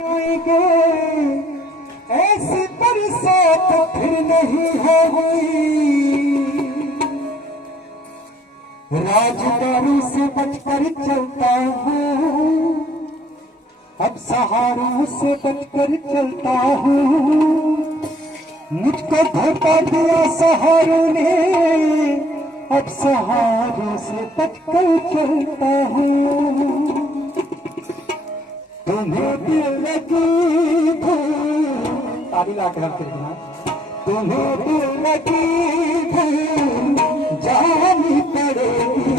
आएंगे ऐसी बरसात फिर नहीं होगी। राजदारी से बचकर चलता हूँ, अब सहारों से बचकर चलता हूँ। मुझको धोखा दिया सहारों ने, अब सहारों से बचकर चलता हूँ। तुम्हें दिल लगी भूल, ताली ला कर तुम्हें दिल लगी भूल जानी पड़ेगी।